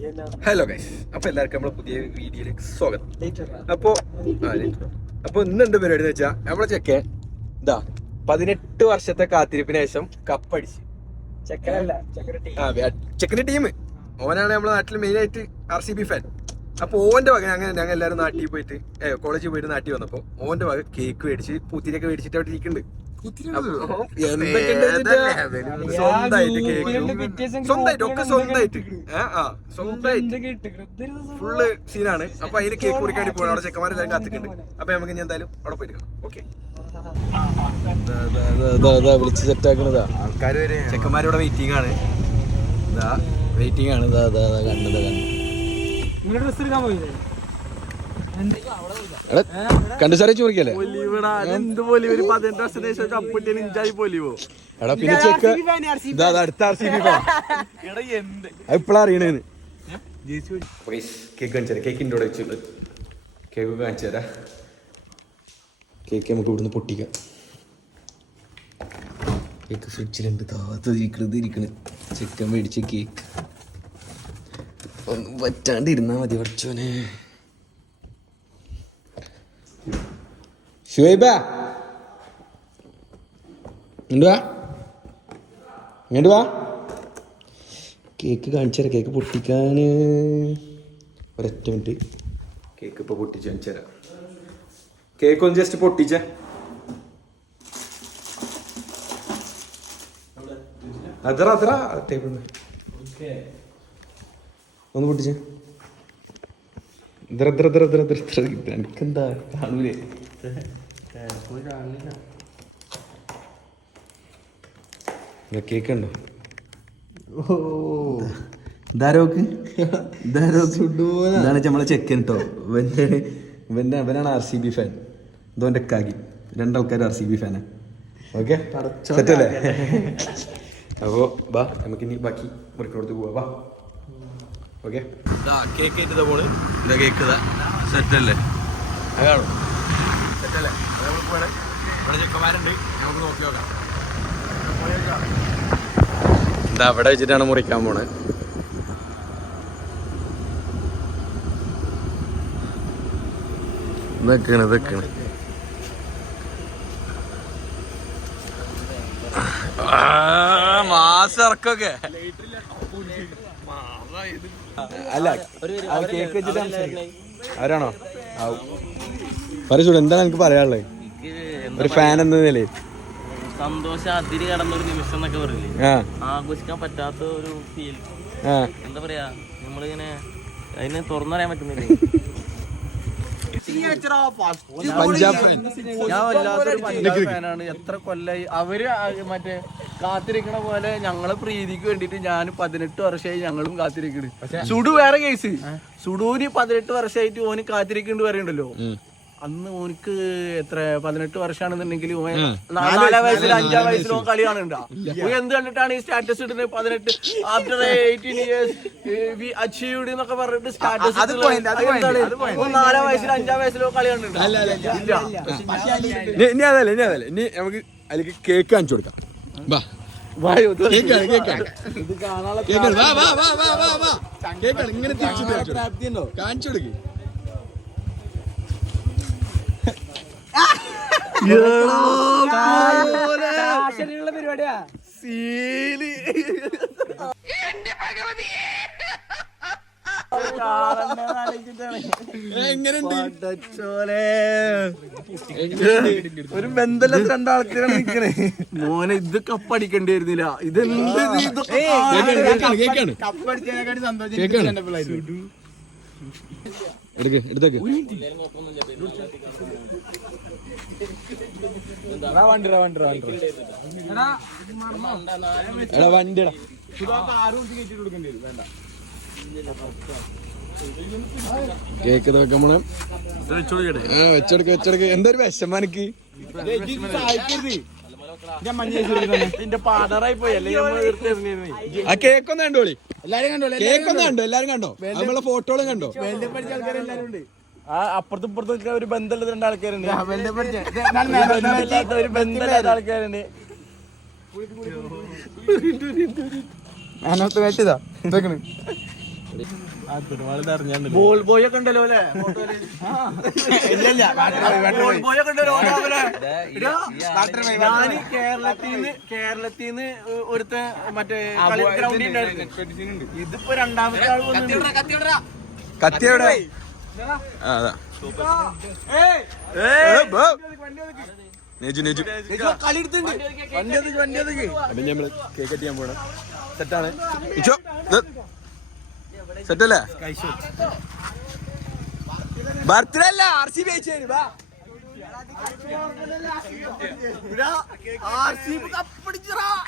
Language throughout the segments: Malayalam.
ഹലോ ഗൈസ്, അപ്പൊ എല്ലാവർക്കും നമ്മളെ പുതിയ വീഡിയോയിലേക്ക് സ്വാഗതം. അപ്പൊ ഇന്നെന്ത് പരിപാടി എന്ന് വെച്ചാൽ നമ്മളെ ചെക്കൻ 18 വർഷത്തെ കാത്തിരിപ്പിന് ശേഷം കപ്പടിച്ച് ചെക്കൻ്റെ ടീം ഓനാണ് നമ്മളെ നാട്ടിൽ മെയിൻ ആയിട്ട് RCB ഫാൻ. അപ്പൊ ഓന്റെ വക ഞങ്ങൾ എല്ലാവരും നാട്ടിൽ പോയിട്ട് കോളേജിൽ പോയിട്ട് നാട്ടിൽ വന്നപ്പോ ഓന്റെ വക കേക്ക് മേടിച്ച് പൂത്തിരിയൊക്കെ മേടിച്ചിട്ട് അവിടെ ഇരിക്കുന്നുണ്ട്. സ്വന്തമായിട്ട് ഒക്കെ സ്വന്തമായിട്ട് ഫുള്ള് സീനാണ്. അപ്പൊ അതിന് കേക്ക് കുറിക്കാണ്ടി പോകണം. അവിടെ ചെക്കന്മാരെല്ലാരും കാത്തിക്കുന്നുണ്ട്. അപ്പൊ നമുക്ക് ഇനി എന്തായാലും അവിടെ പോയിരിക്കണം. ഓക്കെ, വിളിച്ച് സെറ്റാക്കണതാ ആൾക്കാർ വരെ. ചെക്കന്മാരിവിടെ വെയിറ്റിംഗ് ആണ്. വെയിറ്റിംഗ് ആണ്. കണ്ടു സാറേ ചോദിക്കല്ലേ എടാ പിന്നെ ചെക്ക് അടുത്ത RCB ഇപ്പഴാ അറിയണേന്ന്. കേക്ക് കാണിച്ചു തരാം. കേക്കിൻ്റെ കൂടെ വെച്ചുള്ളത് കേക്ക് കാണിച്ചു തരാം. കേക്ക് നമുക്ക് ഇവിടുന്ന് പൊട്ടിക്കാം. കേക്ക് ഫ്രിഡ്ജിലുണ്ട്. ഇരിക്കണ് ചിക്കൻ മേടിച്ച കേക്ക്. ഒന്നും പറ്റാണ്ടിരുന്നാ മതി പഠിച്ചോനെ. ഷുഹൈബ ഇങ്ങോട്ട് വാ. കേക്ക് കാണിച്ചു തരാം. കേക്ക് പൊട്ടിക്കാൻ ഒരൊറ്റ മിനിറ്റ്. കേക്ക് ഇപ്പോൾ പൊട്ടിച്ച് കാണിച്ചു തരാം. കേക്ക് ഒന്ന് ജസ്റ്റ് പൊട്ടിച്ച. അതറ ടേബിൾ ഒന്ന് പൊട്ടിച്ച. എനിക്കെന്താ കാണൂലേ? കേക്ക് ഉണ്ടോ? ഇതാണ് നമ്മളെ ചെക്കൻ കേട്ടോ. ഇവനാണ് RCB ഫാൻ. ഇതോന്റെ കാക്കി. രണ്ടാൾക്കാർ RCB ഫാനാ. ഓക്കെ, സെറ്റല്ലേ? അപ്പോ ബാ നമുക്കിനി ബാക്കി മുറിക്കോടത്ത് പോവാ. ഓക്കെ, കേക്ക് ആയിട്ട് പോണ്. ഇതാ കേക്ക് ഇതാ സെറ്റല്ലേ? അതാണോ സെറ്റല്ലേ? നമുക്ക് വേണം. ഇവിടെ ചെക്കന്മാരുണ്ട്, നമുക്ക് നോക്കി നോക്കാം. ഇതാ അവിടെ വെച്ചിട്ടാണ് മുറിക്കാൻ പോണത്. ഇതൊക്കെയാണ് മാസം ഇറക്കൊക്കെ അല്ല. കേക്ക് വെച്ചിട്ട് ആരാണോ പറയൂടെ? എന്താണ് എനിക്ക് പറയാനുള്ളത്? ഒരു ഫാൻ എന്ന നിലയിൽ സന്തോഷം അതിര് കടന്നൊരു നിമിഷം എന്നൊക്കെ പറയില്ലേ, ആഘോഷിക്കാൻ പറ്റാത്ത ഒരു ഫീൽ. എന്താ പറയാ, നമ്മളിങ്ങനെ അതിന് തുറന്നറിയാൻ പറ്റുന്നില്ലേ. ഞാൻ വല്ലാത്തൊരു പഞ്ചാബ് ഫാനാണ്. എത്ര കൊല്ലായി അവര് മറ്റേ കാത്തിരിക്കണ പോലെ ഞങ്ങളെ പ്രീതിക്ക് വേണ്ടിട്ട് ഞാൻ 18 വർഷമായി ഞങ്ങളും കാത്തിരിക്കണ്. സുഡു വേറെ കേസ്. സുഡുവിന് 18 വർഷമായിട്ട് ഓന് കാത്തിരിക്കേണ്ടി പറയുന്നുണ്ടല്ലോ. അന്ന് ഓനിക്ക് എത്ര 18 വർഷമാണെന്നുണ്ടെങ്കിൽ 4 വയസ്സിലും 5 വയസ്സിലും കളി കാണുന്നുണ്ടോ? എന്ത് കണ്ടിട്ടാണ് ഈ സ്റ്റാറ്റസ് ഇടുന്നത്? 18 ആഫ്റ്റർ 18 years we achieved എന്നൊക്കെ പറഞ്ഞിട്ട് സ്റ്റാറ്റസ് 4 വയസ്സിലും 5 വയസ്സിലോ കളി കാണുന്നുണ്ടോ? ഇനി അതല്ലേ ഇനി നമുക്ക് അതിലേക്ക് കേക്ക് കാണിച്ചു കൊടുക്കാം. ഇങ്ങനെ കാണിച്ചു കൊടുക്ക്. പരിപാടിയാ. ഒരു ബന്ധമില്ലാത്ത രണ്ടാൾക്കാരാണ് നിക്കണേ. മോനെ ഇത് കപ്പടിക്കേണ്ടി വരുന്നില്ല. ഇതെന്ത് എടുത്തേക്ക്. വണ്ടിടാ കേക്ക് വെക്കുമ്പോള് വെച്ചെടുക്ക. എന്തൊരു വിഷമം എനിക്ക്. ആ കേക്കൊന്നും കണ്ടോളി. കേക്കൊന്നും കണ്ടോ? എല്ലാരും കണ്ടോ? നമ്മളെ ഫോട്ടോകളും കണ്ടോ? അപ്പുറത്തും ഇപ്പുറത്തൊക്കെ ഒരു ബന്ധമുള്ള 2 ആൾക്കാരുണ്ട്. ഒരു ബന്ധമില്ലാത്ത ആൾക്കാരുണ്ട്. അതിനകത്ത് വെച്ചതാ ബോൾ ബോയ് ഒക്കെ ഉണ്ടല്ലോ അല്ലേ ബോൾ ബോയ് ഒക്കെ ഉണ്ടല്ലോ ഞാന് കേരളത്തിന്ന് ഒരുത്ത മറ്റേ ഗ്രൗണ്ടിൽ ഉണ്ടായിരുന്നു. ഇതിപ്പോ രണ്ടാമത്തെ ആൾ കത്തിയുടെ കളി എടുത്തിട്ടുണ്ട്. അപ്പൊ നമ്മള് കേക്ക് കട്ടിയാൻ പോണ സെറ്റാണ്. സെറ്റല്ലേ? ബർത്ത്ഡേ അല്ല, RCB ജയിച്ചു.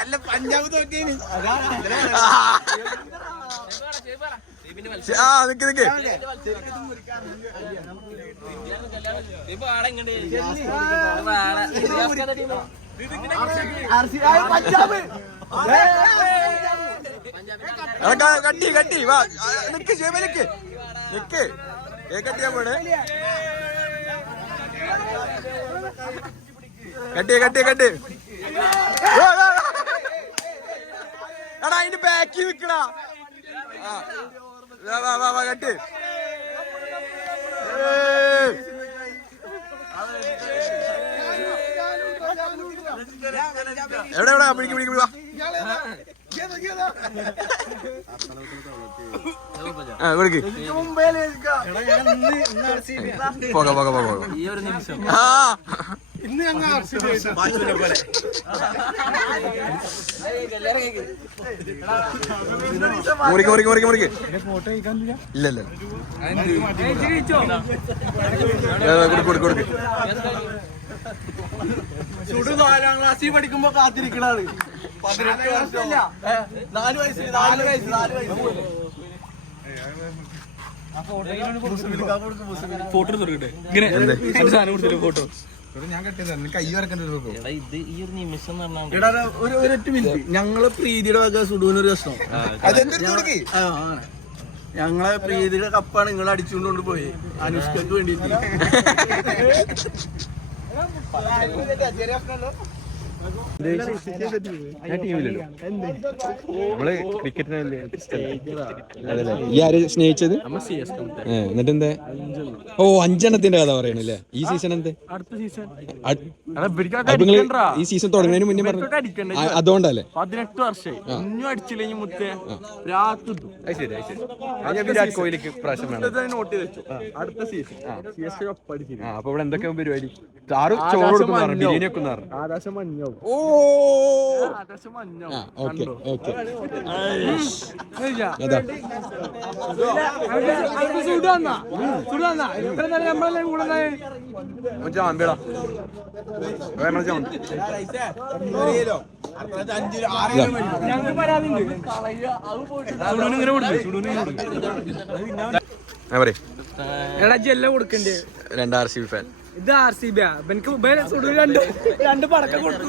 അല്ല പഞ്ചാബ് തോറ്റേന്. ആ നിക്ക് നിക്ക് കട്ടി കട്ടി വാ നിക്ക് നിക്ക് നിക്ക് കട്ടിയാ പോണേ. കട്ടി കട്ടി കട്ടി എടാ അതിന്റെ ബാക്കി നിക്കടാ. വാ വാ വാ കട്ടി. എവിടെ എവിടെ പിടിക്ക് പിടിക്ക് വാ. കൊടുക്ക് പോക പോക പോക പോക. ആ ഇന്ന് ഞങ്ങൾ മുറിക്ക് മുറിക്ക് മുറിക്ക് മുറിക്ക്. ഇല്ല ഇല്ല കൊടുക്ക് കൊടുക്ക്. ചുടു 4ാം ക്ലാസ്സിൽ പഠിക്കുമ്പോ കാത്തിരിക്കണാണ്. 18 വർഷം 4 വയസ്സ്. ഫോട്ടോ എടുത്തിട്ടെ ഇങ്ങനെ സാധനം കൊടുത്തില്ല ഫോട്ടോ. ഞാൻ കൈ വരക്കണ്ട ഒരൊറ്റ മിനിറ്റ്. ഞങ്ങളെ പ്രീതിയുടെ വക സുഡൂനൊരു പ്രശ്നം. ഞങ്ങളെ പ്രീതിയുടെ കപ്പാണ് നിങ്ങൾ അടിച്ചുകൊണ്ട് പോയി അനുഷ്കക്ക് വേണ്ടിട്ട്. നമ്മള് ക്രിക്കറ്റിനല്ലേ ഈ ആര് സ്നേഹിച്ചത്? എന്നിട്ട് എന്താ? ഓ 5 കഥ പറയണല്ലേ. ഈ സീസൺ എന്ത്? ഈ സീസൺ തുടങ്ങുന്നതിന് മുന്നേ പറഞ്ഞു അതുകൊണ്ടല്ലേ? 18 വർഷമായി ഇന്നും അടിച്ചില്ലെങ്കിൽ മുത്തേ വിരാട് കോഹ്ലിക്ക് പ്രാവശ്യം വേണം. നോട്ട് ചെയ്ത് വെച്ചു. അടുത്ത സീസൺ അപ്പൊ ഇവിടെ എന്തൊക്കെ പരിപാടി? ബിരിയാണി ഒക്കെ ആകാശം മഞ്ഞോ. ഓ ആകാശം മഞ്ഞോ. ഓക്കെ ഓക്കെ ചാമ്പേടാ എല്ലാം കൊടുക്കണ്ടേ? 2 RCB ഫാൻ. ഇത് RCB രണ്ട് പടക്കം കൊടുത്തു.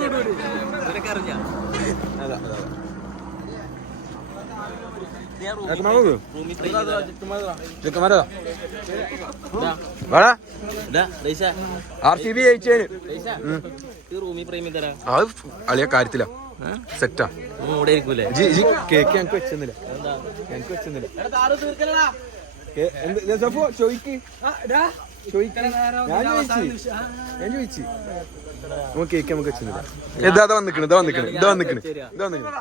RCB ജയിച്ചേന് അത് അളിയ കാര്യത്തില സെറ്റാ. കേക്ക് ഞങ്ങക്ക് വെച്ചെന്നില്ല. ചോദിക്ക് ഞാൻ ചോദിച്ചു കേക്ക് നമുക്ക് വെച്ചെന്നില്ല. ഇതാ വന്നിക്കണ് ഇതാ വന്നിക്കണ് ഇതാ വന്നിക്കണ് ഇതാ വന്നിക്കണ്.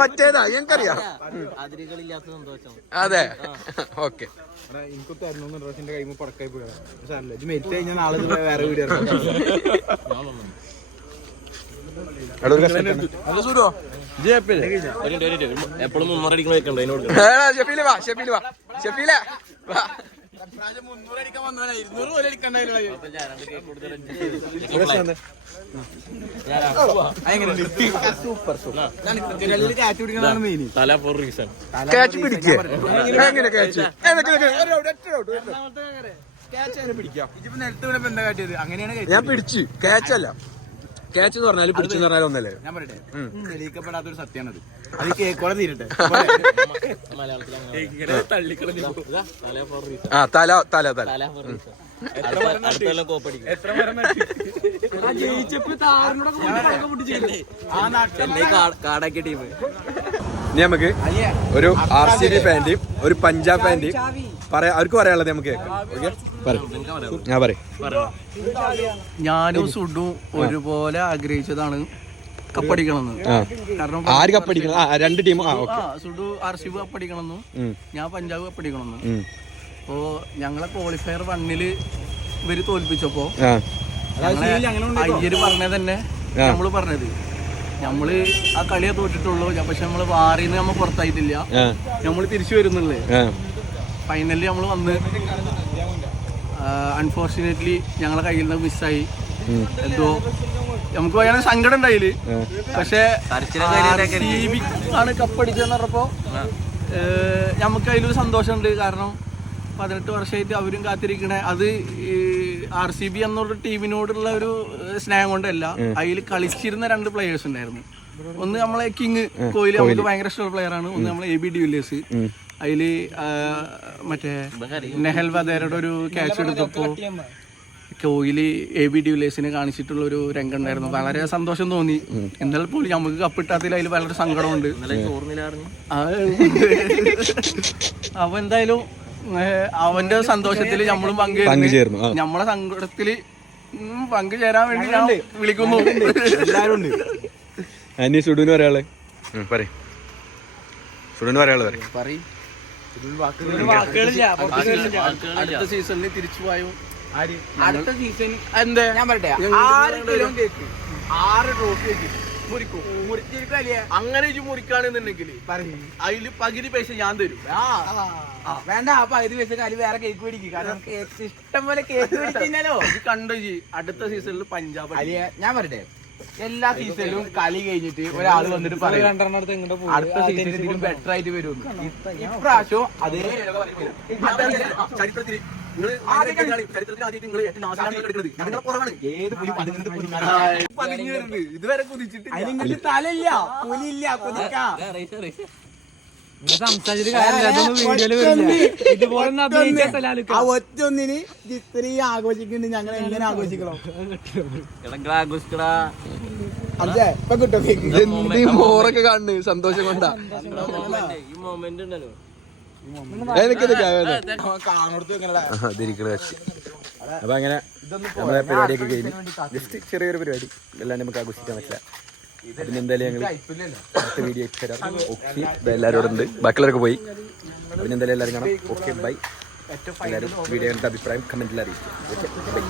മറ്റേതാ ഞങ്ങക്കറിയാം. അതെ ഓക്കെ. എനിക്ക് തരുന്ന റോസിന്റെ കൈമ പടക്കായി പോയാ മെറ്റ് കഴിഞ്ഞാൽ നാളെ വേറെ വീഡിയോ. എപ്പോഴും 300 അടിക്കണ വെക്കണ്ടോ അതിനോട്? ഷെഫീല് വാ ഷെഫീല് വാ ഷെഫീല വാ. 300 അടിക്കാൻ വന്നവനാ 200 പോലെ അടിക്കണ്ടായിരുന്നു. തല ഫോർ റീസൺ ക്യാച്ച് പിടിക്കേ എങ്ങനെ ക്യാച്ച് നിലത്ത് വീണപ്പോ എന്താ കാട്ടിയത്? അങ്ങനെയാണ് ഞാൻ പിടിച്ചു ക്യാച്ച് അല്ല ക്യാച്ച് എന്ന് പറഞ്ഞാലും പിടിച്ചെന്ന് പറഞ്ഞാലും ഒന്നല്ലേ? ഞാൻ പറയട്ടെ, തെളിയിക്കപ്പെടാത്തൊരു സത്യമാണത്. അത് കേക്കോടെ തീരട്ടെ. ആ തല തല തല കാടാക്കിയ ടീം. ഇനി നമുക്ക് ഒരു RCB ഫാന്റെയും ഒരു പഞ്ചാബ് ഫാന്റെയും പറയാ, അവർക്ക് പറയാനുള്ളത് നമുക്ക് ഞാൻ പറയും. ഞാനും സുഡും ഒരുപോലെ ആഗ്രഹിച്ചതാണ് കപ്പടിക്കണമെന്ന്. കാരണം ആര് കപ്പടിക്കണം? രണ്ട് ടീമും. സുഡു RCB കപ്പടിക്കണമെന്നും ഞാൻ പഞ്ചാബ് കപ്പടിക്കണമെന്നും. അപ്പോ ഞങ്ങളെ ക്വാളിഫയർ 1 ഇവര് തോൽപ്പിച്ചപ്പോ അയ്യര് പറഞ്ഞത് തന്നെ നമ്മള് പറഞ്ഞത്, നമ്മള് ആ കളിയെ തോറ്റിട്ടുള്ളൂ, പക്ഷെ നമ്മള് വാറിന്ന് നമ്മ പുറത്തായിട്ടില്ല, നമ്മള് തിരിച്ചു വരുന്നുള്ളേ. ഫൈനലിൽ നമ്മള് വന്ന് അൺഫോർച്ചുനേറ്റ്ലി ഞങ്ങളെ കയ്യിൽ നിന്ന് മിസ്സായി. എന്തോ നമുക്ക് ഭയങ്കര സങ്കടം ഉണ്ടായില്. പക്ഷെ RCB ആണ് കപ്പടിച്ചെന്ന് പറഞ്ഞപ്പോ നമുക്ക് അതിലൊരു സന്തോഷമുണ്ട്. കാരണം 18 വർഷമായിട്ട് അവരും കാത്തിരിക്കണേ. അത് RCB എന്നുള്ള ടീമിനോടുള്ള ഒരു സ്നേഹം കൊണ്ടല്ല, അതിൽ കളിച്ചിരുന്ന 2 പ്ലെയേഴ്സ് ഉണ്ടായിരുന്നു. ഒന്ന് നമ്മളെ കിങ് കോഹ്ലി, നമുക്ക് ഭയങ്കര ഇഷ്ടമുള്ള പ്ലെയർ ആണ്. ഒന്ന് നമ്മളെ AB de Villiers. അതില് മറ്റേ നെഹൽ വധേരയുടെ ഒരു ക്യാച്ച് എടുത്തപ്പോ കോഹ്ലി AB de Villiers കാണിച്ചിട്ടുള്ള ഒരു രംഗം ഉണ്ടായിരുന്നു. വളരെ സന്തോഷം തോന്നി. എന്നാൽ പോലും നമുക്ക് കപ്പിട്ടാത്തിൽ അതിൽ വളരെ സങ്കടമുണ്ട്. അപ്പൊ എന്തായാലും അവന്റെ സന്തോഷത്തില് നമ്മളും പങ്കുചേർന്നു. നമ്മളെ സങ്കടത്തില് പങ്കുചേരാൻ വേണ്ടി ഞാൻ വിളിക്കുന്നു. സുഡുവിന് പറയാളെ സുഡുവിന് പറയാളെ അടുത്ത സീസണിൽ തിരിച്ചു പോയോ? അടുത്ത സീസൺ എന്താ ഞാൻ പറയട്ടെ, 6 ട്രോഫി അങ്ങനെ മുറിക്കാണെന്നുണ്ടെങ്കിൽ അതില് പകുതി പൈസ ഞാൻ തരും. വേണ്ട, അപ്പൊ 5 പൈസ കാലി വേറെ കേക്ക് മേടിക്കും. കാരണം ഇഷ്ടം പോലെ കേക്ക് മേടിച്ചില്ലല്ലോ. കണ്ടു അടുത്ത സീസണിൽ പഞ്ചാബ് ഞാൻ പറയട്ടെ, എല്ലാ സീസണിലും കളി കഴിഞ്ഞിട്ട് ഒരാൾ വന്നിട്ട് പറയും അടുത്ത സീസണിലും ബെറ്റർ ആയിട്ട് വരും. ഇപ്രാവശ്യം അതേ ചരിത്രത്തിൽ ഇതുവരെ കുതിച്ചിട്ട് തലയില്ല, പുലിയില്ല, കുതിക്കാം. ഒറ്റൊന്നിന് ഇത്രയും ആഘോഷിക്കുന്നുണ്ട്. ഞങ്ങൾ എങ്ങനെ ആഘോഷിക്കണം? ഇപ്പൊ കിട്ടും മോറൊക്കെ കാണുന്നു സന്തോഷം കൊണ്ടാ. അപ്പൊ അങ്ങനെ നമ്മളെ പരിപാടിയൊക്കെ കഴിഞ്ഞ് ജസ്റ്റ് ചെറിയൊരു പരിപാടി അല്ലാണ്ട് നമുക്ക് ആഘോഷിക്കാൻ പറ്റില്ല. പിന്നെ എന്തായാലും ഞങ്ങൾ അടുത്ത വീഡിയോ തരാം. ഓക്കെ, എല്ലാവരും ഉണ്ട്, ബാക്കിയുള്ളവരൊക്കെ പോയി. പിന്നെ എന്തായാലും എല്ലാവരും കാണാം. Okay, by. എല്ലാവരും വീഡിയോ കണ്ട അഭിപ്രായം കമന്റിൽ അറിയിക്കും. Okay, by.